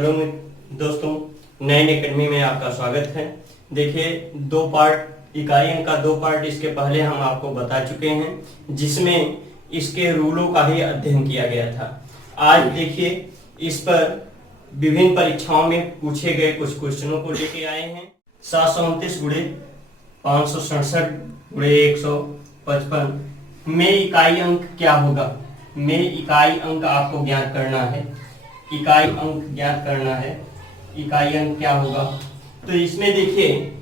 Hello दोस्तों, नैन academy में आपका स्वागत है। देखिए, दो पार्ट इकाई अंक का दो पार्ट इसके पहले हम आपको बता चुके हैं, जिसमें इसके रूलों का ही अध्ययन किया गया था। आज देखिए, इस पर विभिन्न परीक्षाओं में पूछे गए कुछ क्वेश्चनों को लेके आए हैं। 729 गुणे 567 गुणे 155 में इकाई अंक क्या होगा? में इकाई अंक आपको ज्ञात करना है। इकाई अंक ज्ञात करना है। इकाई अंक क्या होगा? तो इसमें देखिए,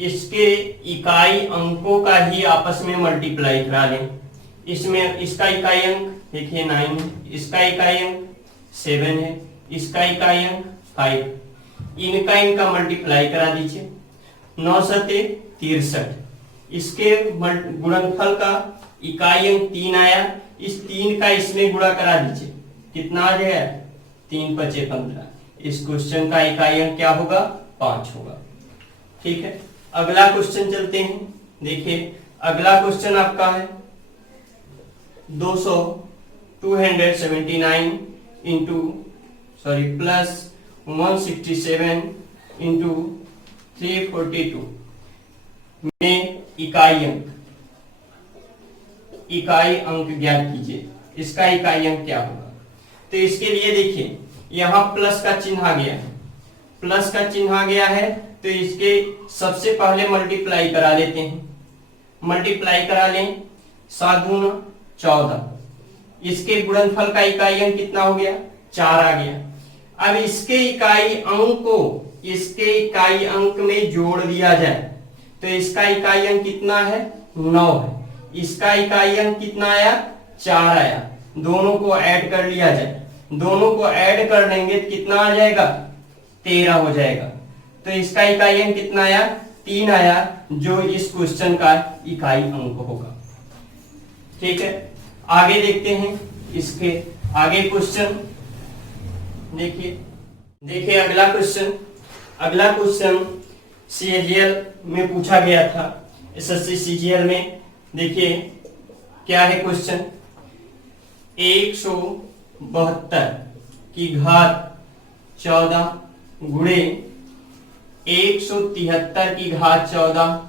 इसके इकाई अंकों का ही आपस में मल्टीप्लाई करा लें। इसमें इसका इकाई अंक देखिए 9 है, इसका इकाई अंक 7 है, इसका इकाई अंक 5। इनका मल्टीप्लाई करा दीजिए। 9 सते 63। इसके गुणनफल का इकाई अंक 3 आया। इस 3 का इसमें गुणा करा दीजिए। कितना आ जाएगा? 3 पचे 15। इस क्वेश्चन का इकाई अंक क्या होगा? 5 होगा। ठीक है, अगला क्वेश्चन चलते हैं। देखिए, अगला क्वेश्चन आपका है 279 इंटू प्लस 167 इंटू 342 में इकाई अंक ज्ञात कीजिए। इसका इकाई अंक क्या होगा? तो इसके लिए देखिए, यहां प्लस का चिन्ह आ गया है। प्लस का चिन्ह आ गया है तो इसके सबसे पहले मल्टीप्लाई करा लेते हैं। मल्टीप्लाई करा लें। 7 दूना 14। इसके गुणनफल का इकाई अंक कितना हो गया? 4 आ गया। अब इसके इकाई अंक को इसके इकाई अंक में जोड़ दिया जाए तो इसका इकाई अंक कितना है? 9 है। इसका इकाई अंक कितना आया? 4 आया। दोनों को ऐड कर लिया जाए। दोनों को ऐड कर लेंगे तो कितना आ जाएगा? 13 हो जाएगा। तो इसका इकाई अंक कितना आया? 3 आया, जो इस क्वेश्चन का इकाई अंक होगा। ठीक है, आगे देखते हैं। इसके आगे क्वेश्चन देखिए अगला क्वेश्चन सीजीएल में पूछा गया था। एसएससी सीजीएल में देखिए क्या है क्वेश्चन। 172 की घात 14 गुणे 173 की घात 14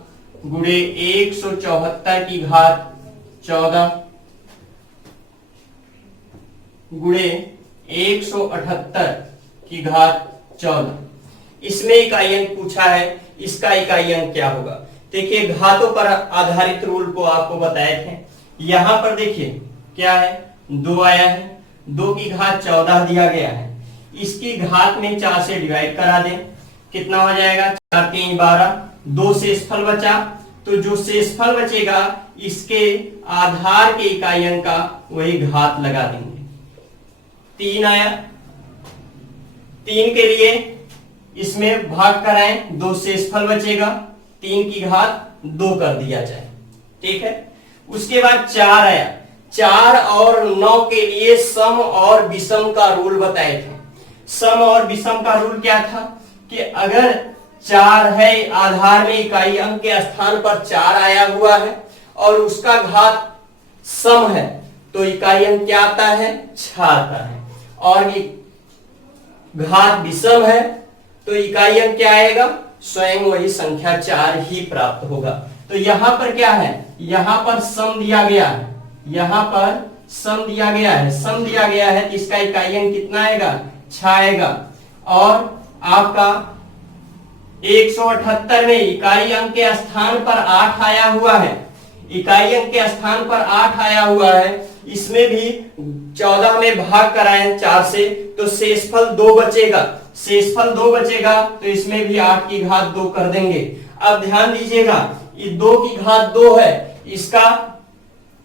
गुणे 174 की घात 14 गुणे 178 की घात 14। इसमें इकाई अंक पूछा है। इसका इकाई अंक क्या होगा? देखिए, घातों पर आधारित रूल को आपको बताए थे। यहां पर देखिए क्या है, 2 आया है। 2 की घात 14 दिया गया है। इसकी घात में 4 से डिवाइड करा दें। कितना हो जाएगा? 4 3 12। 2 शेषफल बचा, तो जो शेषफल बचेगा इसके आधार के इकाई अंक का वही घात लगा देंगे। 3 आया। 3 के लिए इसमें भाग कराएं, 2 शेषफल बचेगा। 3 की घात 2 कर दिया जाए। ठीक है, उसके बाद 4 आया। 4 और 9 के लिए सम और विषम का रूल बताए थे। सम और विषम का रूल क्या था कि अगर 4 है, आधार में इकाई अंक के स्थान पर 4 आया हुआ है और उसका घात सम है तो इकाई अंक क्या आता है? 6 आता है। और घात विषम है तो इकाई अंक क्या आएगा? स्वयं वही संख्या 4 ही प्राप्त होगा। तो यहां पर क्या है? यहां पर सम दिया गया है। यहां पर सम दिया गया है। सम दिया गया है तो इसका इकाई अंक कितना आएगा? 6 आएगा। और आपका 178 में इकाई अंक के स्थान पर 8 आया हुआ है। इकाई अंक के स्थान पर 8 आया हुआ है। इसमें भी 14 में भाग कराएं 4 से तो शेषफल 2 बचेगा। शेषफल 2 बचेगा तो इसमें भी 8 की घात 2 कर देंगे। अब ध्यान दीजिएगा, ये 2 की घात 2 है, इसका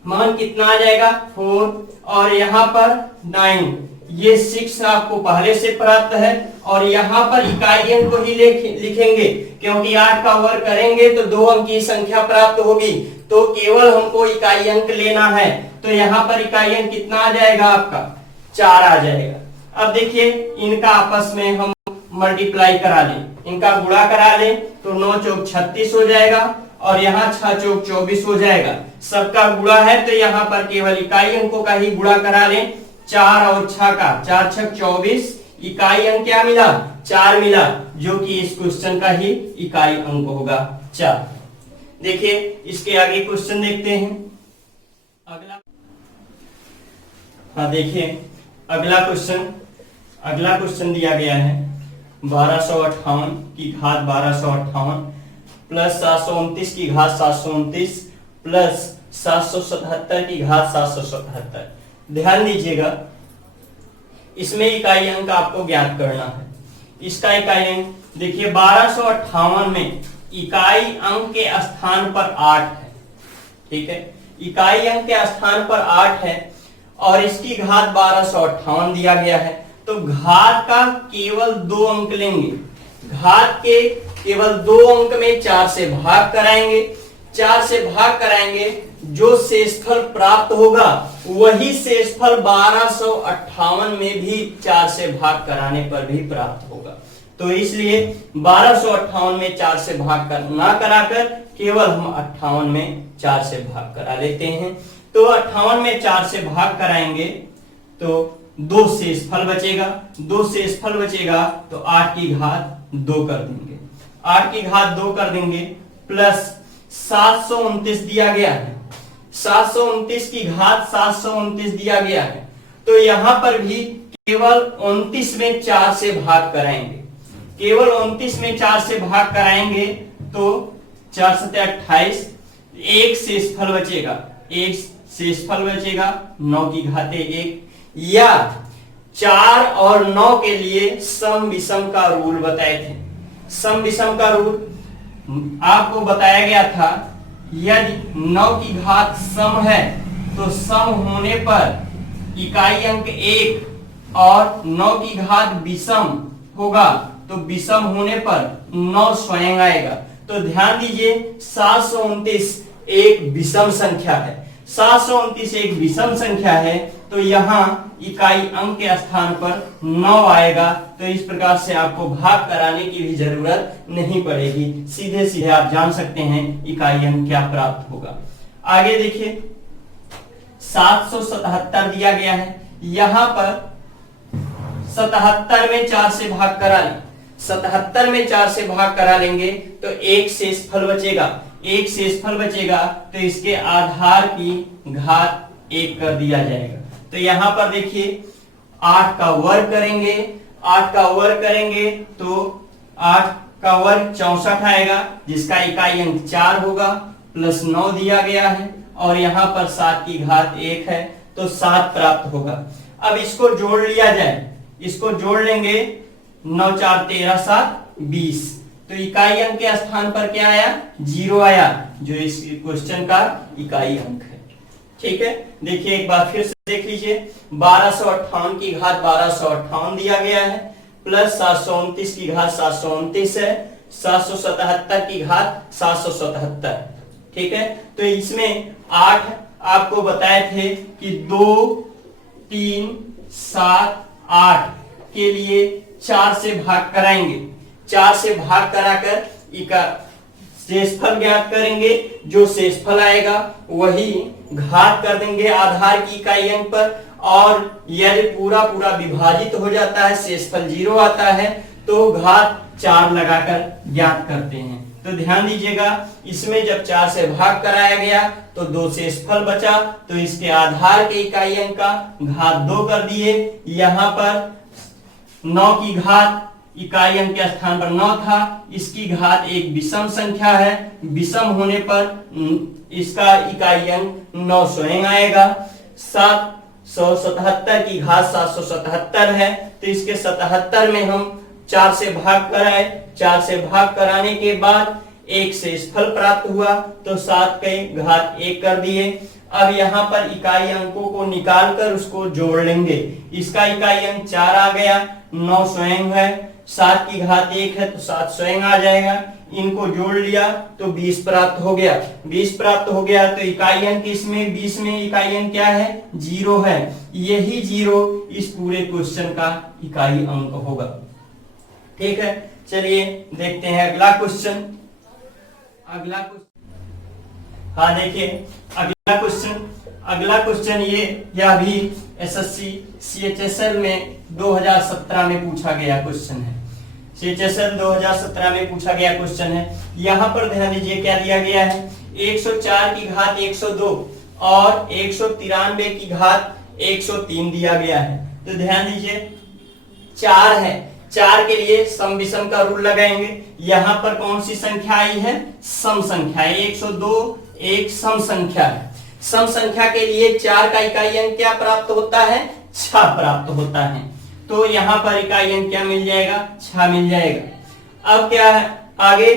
मान कितना आ जाएगा? 4। और यहाँ पर 9, ये 6 आपको पहले से प्राप्त है। और यहाँ पर इकाई अंक को ही लिखेंगे, क्योंकि 8 का वर्ग करेंगे तो 2 अंक की संख्या प्राप्त होगी। तो केवल हमको इकाई अंक लेना है। तो यहाँ पर इकाई अंक कितना आ जाएगा? आपका 4 आ जाएगा। अब देखिए, इनका आपस में हम मल्टीप्लाई करा लें, इनका गुणा करा लें तो 9 चौक 36 हो जाएगा और यहाँ 6 चौक 24 हो जाएगा। सबका गुणा है तो यहाँ पर केवल इकाई अंकों का ही गुणा करा लें। 4 और 6 का 4 6 24, इकाई अंक क्या मिला? 4 मिला, जो कि इस क्वेश्चन का ही इकाई अंक होगा 4। देखिए इसके आगे क्वेश्चन देखते हैं। अगला, हाँ देखिए अगला क्वेश्चन दिया गया है 1258 की घात 1258 प्लस 729 की घात 729 प्लस 777 की घात 777। ध्यान दीजिएगा, इसमें इकाई अंक आपको ज्ञात करना है। इसका इकाई अंक देखिए 1258 में इकाई अंक के स्थान पर 8 है, ठीक है, इकाई अंक के स्थान पर 8 है और इसकी घात 1258 दिया गया है। तो घात का केवल 2 अंक लेंगे, घात के केवल 2 अंक में 4 से भाग कराएंगे, 4 से भाग कराएंगे, जो शेषफल प्राप्त होगा वही शेषफल 1258 में भी 4 से भाग कराने पर भी प्राप्त होगा। तो इसलिए 1258 में 4 से भाग ना कराकर केवल हम 58 में 4 से भाग करा लेते हैं। तो 58 में 4 से भाग कराएंगे तो 2 शेषफल बचेगा, 2 शेषफल बचेगा तो 8 की घात 2 कर देंगे, 8 की घात 2 कर देंगे प्लस 729 दिया गया है, 729 की घात 729 दिया गया है। तो यहां पर भी केवल 29 में 4 से भाग कराएंगे, केवल 29 में 4 से भाग कराएंगे तो 4 सत्ते 28, एक शेषफल बचेगा, एक शेषफल बचेगा 9 की घाते 1। या 4 और 9 के लिए सम विषम का रूल बताए थे। सम विषम का रूल आपको बताया गया था, यदि 9 की घात सम है तो सम होने पर इकाई अंक 1 और 9 की घात विषम होगा तो विषम होने पर 9 स्वयं आएगा। तो ध्यान दीजिए 729 एक विषम संख्या है, 729 एक विषम संख्या है, तो यहाँ इकाई अंक के स्थान पर 9 आएगा। तो इस प्रकार से आपको भाग कराने की भी जरूरत नहीं पड़ेगी, सीधे सीधे आप जान सकते हैं इकाई अंक क्या प्राप्त होगा। आगे देखिए 777 दिया गया है, यहां पर 77 में 4 से भाग करा लें, 77 में 4 से भाग करा लेंगे तो एक शेषफल बचेगा, एक शेषफल बचेगा तो इसके आधार की घात 1 कर दिया जाएगा। तो यहां पर देखिए 8 का वर्ग करेंगे, 8 का वर्ग करेंगे तो 8 का वर्ग 64 आएगा, जिसका इकाई अंक 4 होगा, प्लस 9 दिया गया है और यहाँ पर 7 की घात 1 है तो 7 प्राप्त होगा। अब इसको जोड़ लिया जाए, इसको जोड़ लेंगे 9 4 13 7 20, तो इकाई अंक के स्थान पर क्या आया? 0 आया, जो इस क्वेश्चन का इकाई अंक है। ठीक है, देखिए एक बार फिर से देख लीजिए, 1258 की घात 1258 दिया गया है, प्लस 729 की घात 729 है, 777 की घात 777। ठीक है, तो इसमें 8 आपको बताए थे कि 2 3 7 8 के लिए 4 से भाग कराएंगे, 4 से भाग कराकर शेषफल ज्ञात करेंगे, जो शेषफल आएगा वही घात कर देंगे आधार की इकाई अंक पर, और यदि पूरा पूरा विभाजित हो जाता है, शेषफल 0 आता है तो घात 4 लगाकर ज्ञात करते हैं। तो ध्यान दीजिएगा, इसमें जब 4 से भाग कराया गया तो 2 शेषफल बचा, तो इसके आधार के इकाई अंक का घात 2 कर दिए। यहाँ पर 9 की घात इकाई अंक के स्थान पर 9 था, इसकी घात एक विषम संख्या है, विषम होने पर इसका इकाई अंक 9 स्वयं आएगा। 777 की घात 777 है, तो इसके 77 में हम 4 से भाग कराए, 4 से भाग कराने के बाद एक शेषफल प्राप्त हुआ तो 7 की घात 1 कर दिए। अब यहाँ पर इकाई अंकों को निकालकर उसको जोड़ लेंगे, इसका इकाई अंक 4 आ गया, 9 स्वयं है, 7 की घात 1 है तो 7 स्वयं आ जाएगा, इनको जोड़ लिया तो 20 प्राप्त हो गया। 20 प्राप्त हो गया तो इकाई अंक इसमें 20 में इकाई अंक क्या है? 0 है, यही 0 इस पूरे क्वेश्चन का इकाई अंक होगा। ठीक है, चलिए देखते हैं अगला क्वेश्चन। हाँ देखिए अगला क्वेश्चन यह भी एसएससी सीएचएसएल में 2017 में पूछा गया क्वेश्चन है। सीएचएसएल 2017 में पूछा गया क्वेश्चन है। यहाँ पर ध्यान दीजिए क्या दिया गया है, 104 की घात 102 और 193 की घात 103 दिया गया है। तो ध्यान दीजिए 4 है, 4 के लिए सम विषम का रूल लगाएंगे। यहाँ पर कौन सी संख्या आई है, सम संख्या। 102 एक सम संख्या है। सम संख्या के लिए 4 का इकाई अंक क्या प्राप्त होता है, 6 प्राप्त होता है। तो यहाँ पर इकाई अंक क्या मिल जाएगा, 6 मिल जाएगा। अब क्या है आगे,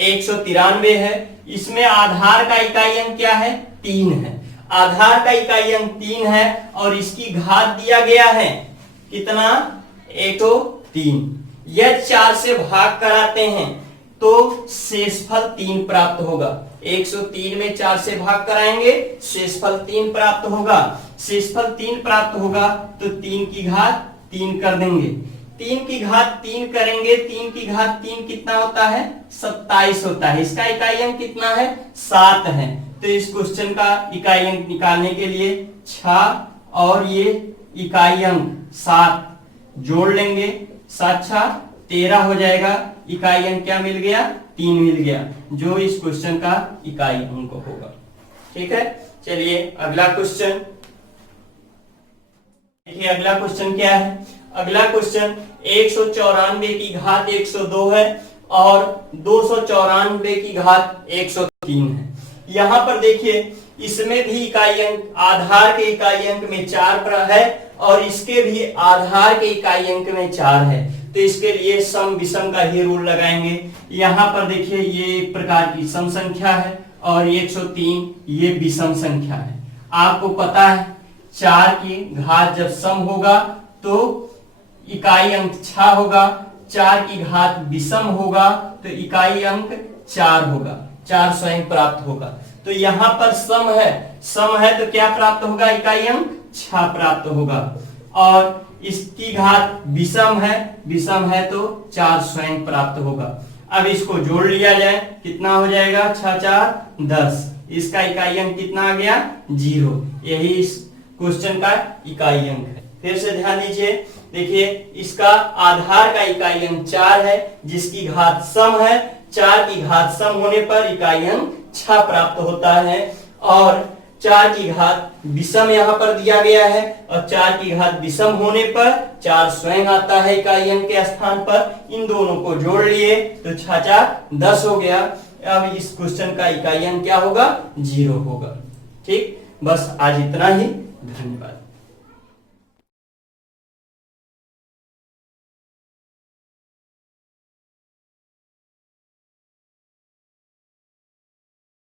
193 है, इसमें आधार का इकाई अंक क्या है, 3 है। आधार का इकाई अंक 3 है और इसकी घात दिया गया है कितना, 103। यह 4 से भाग कराते हैं तो शेषफल 3 प्राप्त होगा। 103 में 4 से भाग कराएंगे, शेषफल 3 प्राप्त होगा। शेषफल 3 प्राप्त होगा तो 3 की घात 3 कर देंगे। 3 की घात 3 करेंगे, 3 की घात 3 कितना होता है, 27 होता है। इसका इकाई अंक कितना है, 7 है। तो इस क्वेश्चन का इकाई अंक निकालने के लिए 6 और ये इकाई अंक 7 जोड़ लेंगे, 7 6 13 हो जाएगा। इकाई अंक क्या मिल गया, 3 मिल गया, जो इस क्वेश्चन का इकाई अंक होगा। ठीक है, चलिए अगला क्वेश्चन देखिए। अगला क्वेश्चन क्या है, अगला क्वेश्चन 194 की घात 102 है और 294 की घात 103 है। यहाँ पर देखिए इसमें भी इकाई अंक, आधार के इकाई अंक में 4 है और इसके भी आधार के इकाई अंक में 4 है। तो इसके लिए सम विषम का ही रूल लगाएंगे। यहाँ पर देखिए ये एक प्रकार की सम संख्या है और 103 ये विषम संख्या है। आपको पता है 4 की घात जब सम होगा तो इकाई अंक 6 होगा, 4 की घात विषम होगा तो इकाई अंक 4 होगा, 4 स्वयं प्राप्त होगा। तो यहाँ पर सम है तो क्या प्राप्त होगा, इकाई अंक 6 प्राप्त होगा। और इसकी घात विषम है तो 4 स्वयं प्राप्त होगा। अब इसको जोड़ लिया जाए, कितना हो जाएगा, 6 4 10। इसका इकाई अंक कितना आ गया, 0। यही इस क्वेश्चन का इकाई अंक है। फिर से ध्यान दीजिए, देखिए इसका आधार का इकाई अंक 4 है, जिसकी घात सम है। 4 की घात सम होने पर इकाई अंक 6 प्राप्त होता है और 4 की घात विषम यहाँ पर दिया गया है और 4 की घात विषम होने पर 4 स्वयं आता है इकाई अंक के स्थान पर। इन दोनों को जोड़ लिए तो 6 4 10 हो गया। अब इस क्वेश्चन का इकाई अंक क्या होगा, 0 होगा। ठीक, बस आज इतना ही, धन्यवाद।